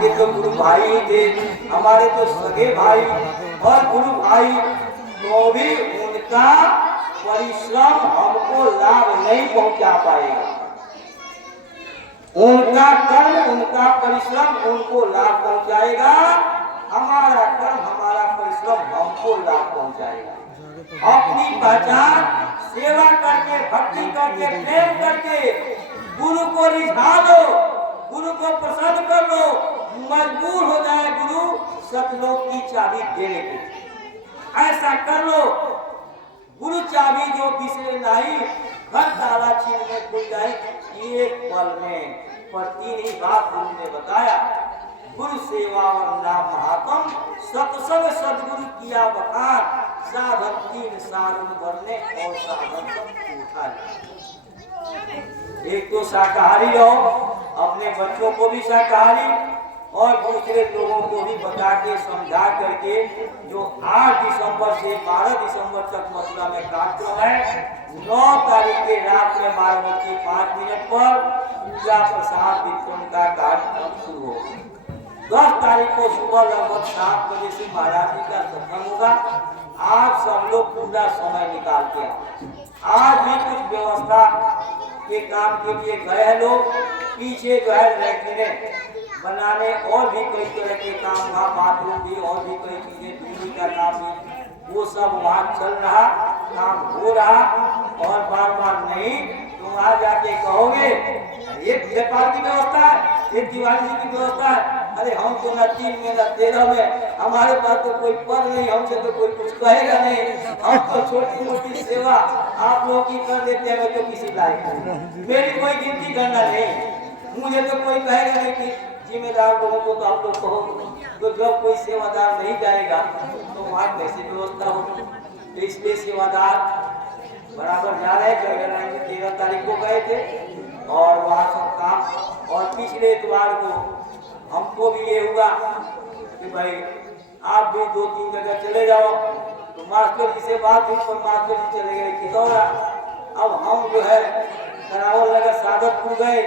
के तो गुरु भाई थे, हमारे तो सगे भाई और गुरु भाई, तो भी उनका परिश्रम हमको लाभ नहीं पहुंचा पाएगा। उनका कर्म, उनका परिश्रम उनको लाभ पहुंचाएगा, हमारा कर्म, हमारा परिश्रम हमको लाभ पहुंचाएगा। अपनी पहचान सेवा करके, भक्ति करके, प्रेम करके गुरु को रिझा लो, गुरु को प्रसन्न कर लो, मजबूर हो जाए गुरु सतलोक की चाबी देने को, ऐसा कर लो। गुरु चाबी जो बिसरे नहीं, घर ताला छीन में खुल जाए एक पल में। पर तीन ही बात उन्होंने बताया, गुरु सेवा वंदना महात्म, सत्संग सदगुरु किया बखान, साधन तीन साधन बनने और साधन सब उठा। एक तो शाकाहारी रहो, अपने बच्चों को भी शाकाहारी और दूसरे लोगों को भी बता के समझा करके, जो 8 दिसंबर से 12 दिसंबर तक मथुरा में कार्यक्रम है, 9 तारीख के रात में 12:05 पर पूजा प्रसाद वितरण का कार्यक्रम शुरू होगा। 10 तारीख को सुबह लगभग 7 बजे से महाराज जी का सत्संग होगा। आप सब लोग पूरा समय निकाल के आओ। आज भी कुछ व्यवस्था के काम के लिए गए लोग, पीछे जो है लैट्रिन बनाने और भी कई तरह के काम था, बाथरूम भी और भी कई चीजें, बिजली का काम भी, वो सब वहाँ चल रहा, काम हो रहा। और बार बार नहीं, तुम वहाँ जाके कहोगे एक व्यापार की व्यवस्था है, एक दिवाली की व्यवस्था है, अरे हम तो न 3 में न 13 में, हमारे पास तो कोई पद नहीं, हमसे तो कोई कुछ कहेगा नहीं, हम तो छोटी मोटी सेवा आप लोग की कर देते हैं, मैं तो किसी लायक नहीं, मेरी कोई गिनती करना नहीं, मुझे तो कोई कहेगा नहीं कि जिम्मेदार लोगों को तो आप लोग कहो। तो जब कोई सेवादार नहीं जाएगा तो वहाँ कैसे व्यवस्था होगी? तो इसलिए सेवादार बराबर जा रहे हैं। 13 तारीख को गए थे और वहाँ सब काम, और पिछले इतवार को हमको भी ये हुआ कि भाई आप भी 2-3 जगह चले जाओ। तो मास्टर जी से बात हुई, पर मास्टर जी चले गए खितौरा। अब हम जो है करावल नगर सादतपुर गए,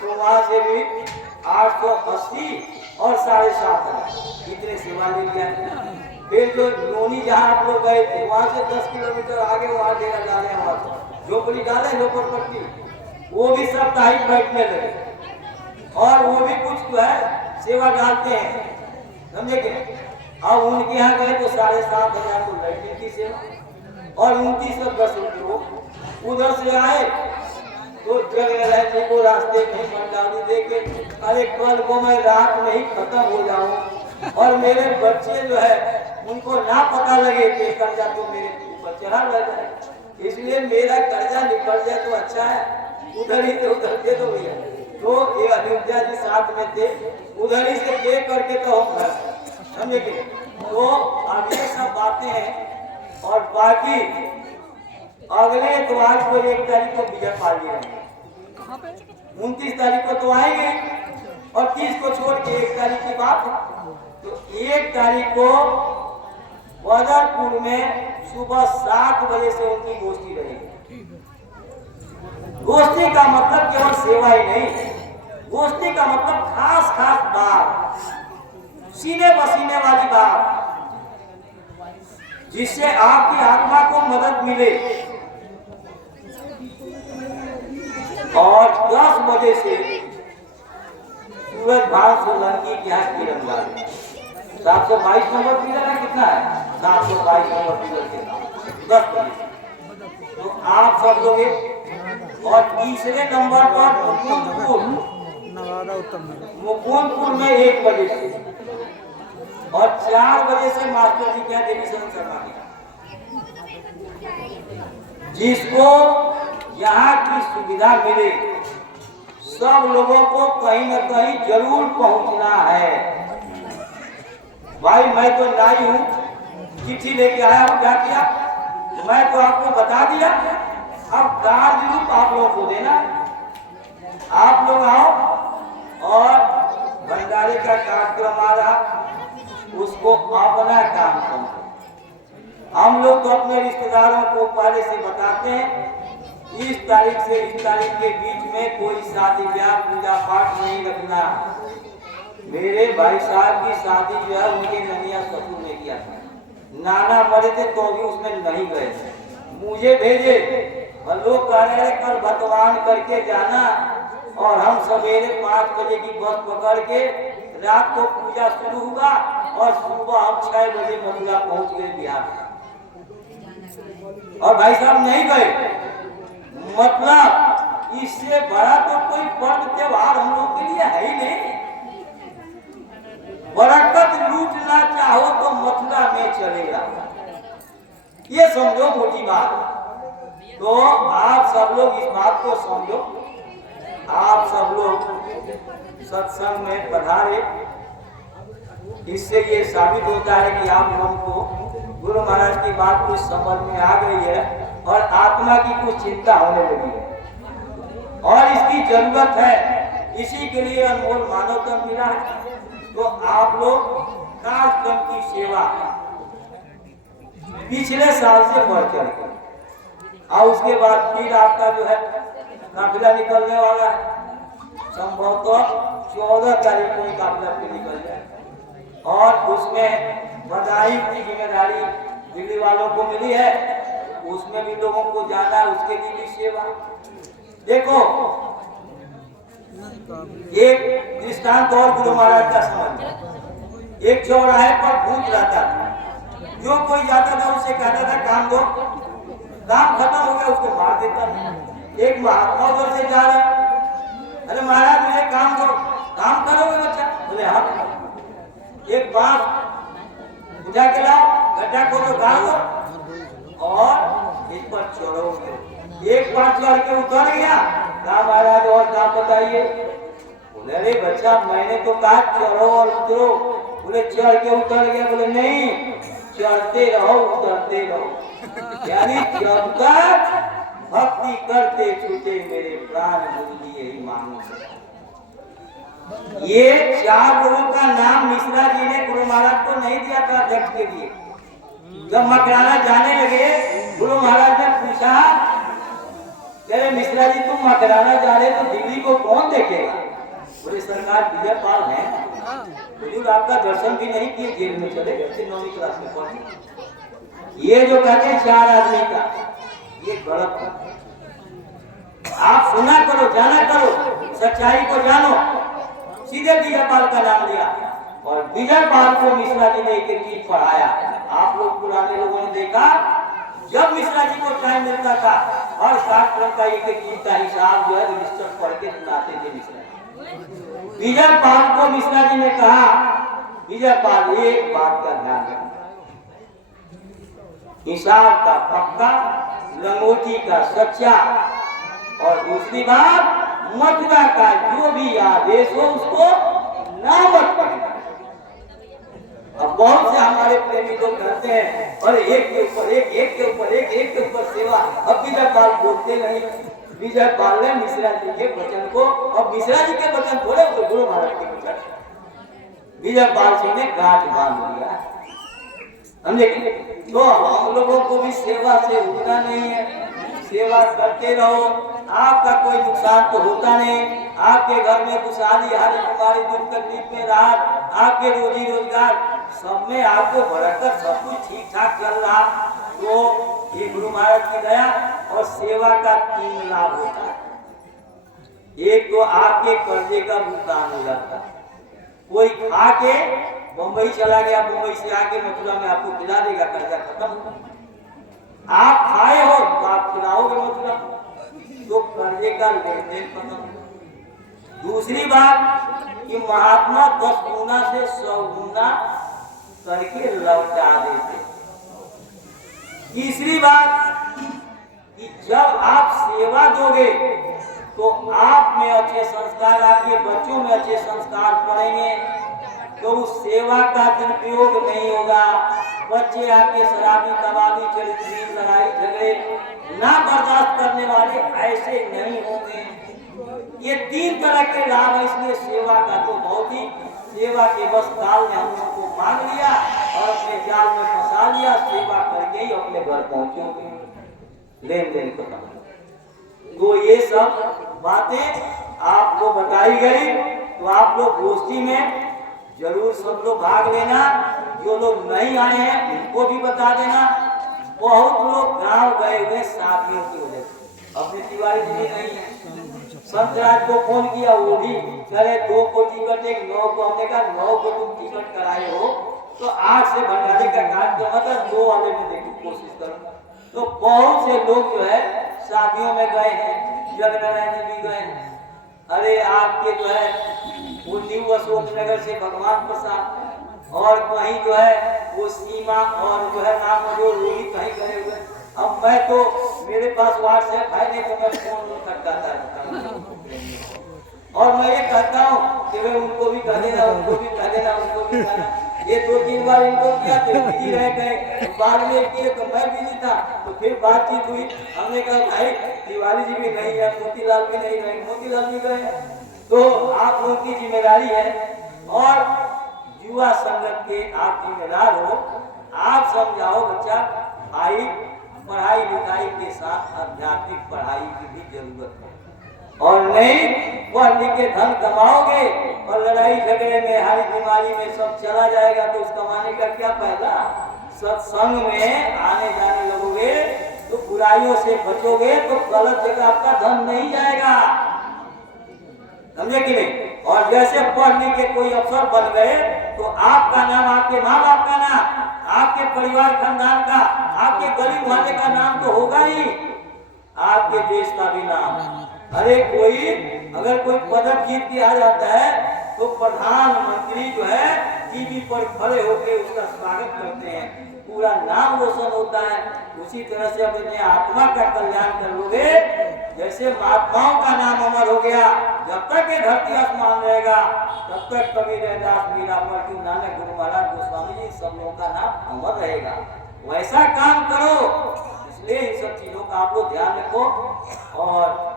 तो वहाँ से भी 880 और 7.5 इतने सेवा ले लिया। फिर जो नोनी जहाँ आप लोग गए थे, वहाँ से 10 किलोमीटर आगे वहाँ डेरा डाले, वहाँ झोपड़ी डाले, झोपड़पट्टी, वो भी साप्ताहिक बैठने लगे, और वो भी कुछ जो है सेवा डालते हैं, समझे क्या? अब उनके यहाँ गए तो 7,500 तो लैट्रिन की सेवा, और 2910 रुपये उधर से आए तो जगह रहने को रास्ते में मंडाली देके, अरे कल को मैं रात नहीं खत्म हो जाऊं और मेरे बच्चे जो है उनको ना पता लगे कि कर्जा तो मेरे ऊपर चढ़ा रह जाए, इसलिए मेरा कर्जा निकल जाए तो अच्छा है, उधर ही से उधर दे दो भैया। तो ये अयोध्या जी साथ में थे, उधर ही से दे करके तो हम घर, समझे कि? तो अब ये सब बातें हैं। और बाकी अगले इतवार को 1 तारीख को विजय पाली रहेंगे, 29 तारीख को तो आएंगे, और 30 को छोड़ के 1 तारीख की बात है। तो 1 तारीख को बदरपुर में सुबह 7 बजे से उनकी गोष्ठी रहेगी। गोष्ठी का मतलब केवल सेवा ही नहीं, गोष्ठी का मतलब खास खास बात, सीने पसीने वाली बात, जिससे आपकी आत्मा को मदद मिले। और 10 बजे से सूरज भान सोलंकी के यहाँ किरण लागे, 722 नंबर पिलर है, कितना है? 722 नंबर पिलर के 10 बजे। तो आप सब लोग, और तीसरे नंबर पर मुकुंदपुर में 1 बजे से, और 4 बजे से मास्टर जी क्या देवी शरण शर्मा के, जिसको यहाँ की सुविधा मिले, सब लोगों को कहीं न कहीं जरूर पहुंचना है। भाई मैं तो लाई हूँ, चिट्ठी लेके आया हूँ, क्या किया मैं तो आपको बता दिया, अब कार्य रूप आप लोगों को देना। आप लोग आओ, और भंडारे का कार्यक्रम आ रहा, उसको अपना काम समझो। हम लोग तो अपने रिश्तेदारों को पहले से बताते हैं, इस तारीख से इस तारीख के बीच में कोई शादी ब्याह पूजा पाठ नहीं रखना, मेरे भाई साहब की शादी जो है उनके ननिया ससुर ने किया था। नाना मरे थे तो भी उसमें नहीं गए, मुझे भेजे और लोग कह रहे कल भगवान करके जाना, और हम सवेरे 5 बजे की बस पकड़ के रात को पूजा शुरू हुआ और सुबह हम 6 बजे मथुरा पहुंच गए बिहार। और भाई साहब नहीं गए, मतलब इससे बड़ा तो कोई पर्व त्योहार हम लोग के लिए है ही नहीं। बरकत लूटना चाहो तो मथुरा में चलेगा, ये समझो मोटी बात। तो आप सब लोग इस बात को समझो, आप सब लोग सत्संग में पधारे, इससे ये साबित होता है कि आप लोगों को गुरु महाराज की बात कुछ समझ में आ गई है और आत्मा की कुछ चिंता होने लगी है और इसकी जरूरत है। इसी के लिए अनमोल मानव तन मिला है। तो आप लोग कार्यक्रम की सेवा पिछले साल से बढ़ चढ़ गए, और उसके बाद फिर आपका जो है काफिला निकलने वाला है। संभवतः 14 तारीख को काफिला फिर निकल जाए और उसमें बधाई की जिम्मेदारी दिल्ली वालों को मिली है, उसमें भी लोगों को जाना है, उसके लिए भी सेवा। देखो एक दृष्टांत और गुरु महाराज का समझ, एक चौराहे पर भूत रहता था, जो कोई जाता था उससे कहता था काम दो, काम खत्म हो गया उसको मार देता था। एक महात्मा उधर से जा रहे, अरे महाराज मुझे काम दो, काम करोगे बच्चा? बोले हाँ। एक बांस उठा के लाओ, गड्ढा खोदो, गाड़ दो और इस पर चढ़ो। एक बार चढ़ के उतर गया, कहा महाराज और काम बताइए। बोले अरे बच्चा मैंने तो कहा चढ़ो और उतरो। बोले चढ़ के उतर गया। बोले नहीं, चढ़ते रहो उतरते रहो, यानी जब तक भक्ति करते छूटे मेरे प्राण गुरु जी यही मांगो। ये 4 लोगों का नाम मिश्रा जी ने गुरु महाराज को नहीं दिया था अध्यक्ष के लिए। जब मकराना जाने लगे गुरु महाराज ने पूछा, अरे मिश्रा जी तुम मकराना जा रहे तो दिल्ली को कौन देखेगा? बोले सरकार विजय पाल है, हुजूर आपका दर्शन भी नहीं किए, जेल में चले गए 9वीं क्लास में पढ़े। ये जो कहते हैं 4 आदमी का, ये गलत है। आप सुना करो, जाना करो, सच्चाई को जानो। सीधे विजय पाल का नाम लिया और विजय पाल को मिश्रा जी ने एक चीज पढ़ाया। आप लोग पुराने लोगों ने देखा, जब मिश्रा जी को टाइम मिलता था और कार्यक्रम का एक गीत का हिसाब जो है रजिस्टर पढ़ के सुनाते थे मिश्रा जी। विजय पाल को मिश्रा जी ने कहा, विजय पाल एक बात का ध्यान रखना, हिसाब का पक्का, लंगोटी का सच्चा, और दूसरी बात मथुरा का जो भी आदेश हो उसको ना मत करना। अब बहुत से हमारे प्रेमी लोग कहते हैं और एक के ऊपर एक, एक के ऊपर एक, एक के ऊपर सेवा। अब विजय पाल बोलते नहीं, विजय पाल ने मिश्रा जी के वचन को, और मिश्रा जी के वचन थोड़े तो गुरु महाराज के वचन, विजय पाल सिंह ने गांठ बांध लिया। समझे? तो हम लोगों को भी सेवा से उठना नहीं है, सेवा करते रहो, आपका कोई नुकसान तो होता नहीं। आपके घर में खुशहाली, हर बीमारी दुख तकलीफ में राहत, आपके रोजी रोजगार सब में आपको बरकत, सब कुछ ठीक ठाक चल रहा, तो ये गुरु महाराज की दया और सेवा का 3 लाभ होता है। एक तो आपके कर्जे का भुगतान हो जाता है। कोई खा के बंबई चला गया, बंबई से आके मथुरा में आपको खिला देगा, कर्जा खत्म। आप खाए हो तो आप खिलाओगे मथुरा, तो कर्जे का लेन देन खत्म। दूसरी बात कि महात्मा 10 गुना से 100 गुना करके लौटा देते। तीसरी बात कि जब आप सेवा दोगे तो आप में अच्छे संस्कार, आपके बच्चों में अच्छे संस्कार पड़ेंगे, तो उस सेवा का दुरुपयोग नहीं होगा। बच्चे आपके शराबी, कबाबी, चरित्रहीन, लड़ाई झगड़े ना बर्दाश्त करने वाले ऐसे नहीं होंगे। ये 3 तरह के लाभ है, इसलिए सेवा का तो बहुत ही, सेवा के बस काल में हम लोग को मांग लिया और अपने जाल में फंसा लिया, सेवा करके ही अपने घर पहुंचोगे, लेन देन खत्म। तो ये सब बातें आपको बताई गई, तो आप लोग गोष्ठी में जरूर सब लोग भाग लेना। जो लोग नहीं आए हैं उनको भी बता देना। बहुत लोग गांव गए हुए शादियों की वजह से, अपने तिवारी जी भी नहीं है। संतराज को फोन किया, वो भी करे 2 को टिकट, एक 9 को। हमने कहा 9 को तुम टिकट कराए हो तो 8 से भंडारे का कार्यक्रम मतलब 2 वाले में देखो कोशिश करो। तो बहुत से लोग जो है शादियों में गए हैं, जगनारायण जी भी गए हैं। अरे आपके जो है वो न्यू अशोक नगर से भगवान प्रसाद और कहीं जो है वो सीमा और जो है नाम जो रोहित कहीं गए हुए। अब मैं तो मेरे पास व्हाट्सएप है नहीं तो मैं फोन खटकाता रहता और मैं ये कहता हूँ कि वे उनको भी कह देना, उनको भी कह देना, उनको भी कहना। ये 2-3 बार इनको किया तो बिजी रह गए, बाद में किए तो मैं बिजी था। तो फिर बातचीत हुई, हमने कहा भाई तिवारी जी भी नहीं है, मोतीलाल भी नहीं गए, मोतीलाल भी गए। तो आप लोगों की जिम्मेदारी है और युवा संगत के आप जिम्मेदार हो। आप समझाओ बच्चा भाई पढ़ाई लिखाई के साथ आध्यात्मिक पढ़ाई की भी जरूरत है और नहीं पढ़ लिख के धन कमाओगे और लड़ाई झगड़े में हर बीमारी में सब चला जाएगा तो उस कमाने का क्या फायदा। सत्संग में आने जाने लगोगे तो बुराइयों से बचोगे तो गलत जगह आपका धन नहीं जाएगा, समझे कि नहीं। और जैसे पढ़ लिख के कोई अफसर बन गए तो आपका नाम, आपके माँ बाप का नाम, आपके परिवार खानदान का, आपके गली मोहल्ले का नाम तो होगा ही, आपके देश का भी नाम। अरे कोई अगर कोई पदक जीत के आ जाता है तो प्रधानमंत्री जो है टीवी पर खड़े होकर उसका स्वागत करते हैं, पूरा नाम रोशन होता है। उसी तरह से अपने आत्मा का कल्याण कर लोगे, जैसे महात्माओं का नाम अमर हो गया। जब तक ये धरती आसमान रहेगा तब तक कबीर रैदास मीरा फकीर नानक गुरु महाराज गोस्वामी जी सब लोगों का नाम अमर रहेगा। वैसा काम करो, इसलिए इन सब चीजों का आप लोग ध्यान रखो। और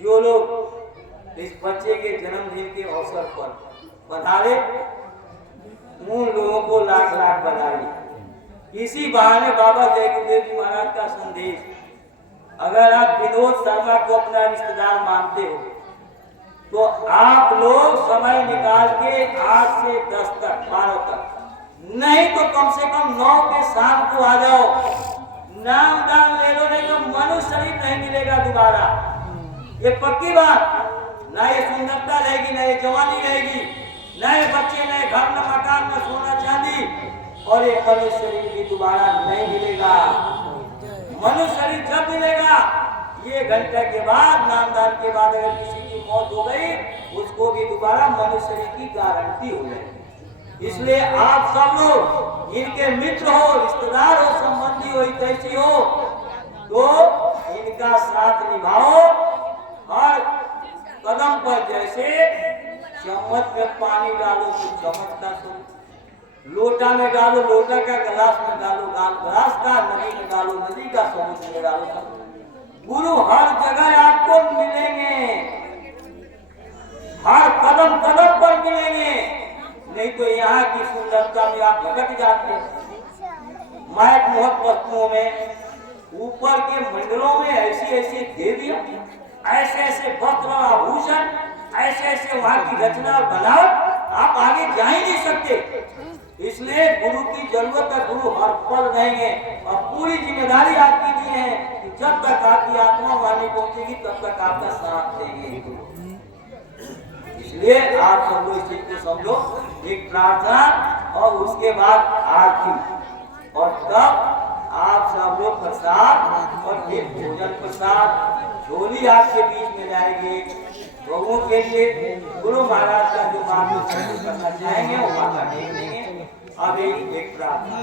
जो लोग इस बच्चे के जन्मदिन के अवसर पर पधारे उन लोगों को लाख लाख बधाई। इसी बहाने बाबा जय गुरुदेव जी महाराज का संदेश, अगर आप विनोद शर्मा को अपना रिश्तेदार मानते हो तो आप लोग समय निकाल के 8 से 10 तक 12 तक, नहीं तो कम से कम 9 के शाम को आ जाओ। नाम दान ले लो, नहीं तो मनुष्य शरीर नहीं मिलेगा दोबारा, ये पक्की बात। ना ये सुंदरता रहेगी, ना ये जवानी रहेगी, ना ये बच्चे, ना घर, ना मकान, ना सोना चांदी, और ये मनुष्य शरीर भी दोबारा नहीं मिलेगा। मनुष्य शरीर जब मिलेगा ये घंटे के बाद, नामदान के बाद अगर किसी की मौत हो गई उसको भी दोबारा मनुष्य शरीर की गारंटी हो जाएगी। इसलिए आप सब लोग इनके मित्र हो, रिश्तेदार हो, संबंधी हो, हितैषी हो तो इनका साथ निभाओ। और कदम पर जैसे चम्मच में पानी डालो तो चम्मच का स्वरूप, लोटा में डालो लोटा का, गिलास में डालो गिलास का, नदी में डालो नदी का, समुद्र में डालो। गुरु हर जगह आपको मिलेंगे, हर कदम कदम पर मिलेंगे, नहीं तो यहाँ की सुंदरता में आप भटक जाते हैं। मायक मोहक वस्तुओं में, ऊपर के मंडलों में ऐसी ऐसी देवियां, ऐसे ऐसे वस्त्र आभूषण, ऐसे ऐसे वहां की रचना और बनावट, आप आगे जा ही नहीं सकते। इसलिए गुरु की जरूरत है, गुरु हर पल रहेंगे और पूरी जिम्मेदारी आपकी दी है कि जब तक आपकी आत्मा वाणी पहुंचेगी तब तक आपका साथ देंगे। इसलिए आप सब लोग इस चीज को समझो, एक प्रार्थना और उसके बाद आरती, और तब आप सब लोग प्रसाद और फिर भोजन प्रसाद झोली आपके बीच में जाएगी। लोगों के लिए गुरु महाराज का जो मार्गदर्शन करना चाहेंगे वो माता टेक देंगे। अब एक प्रार्थना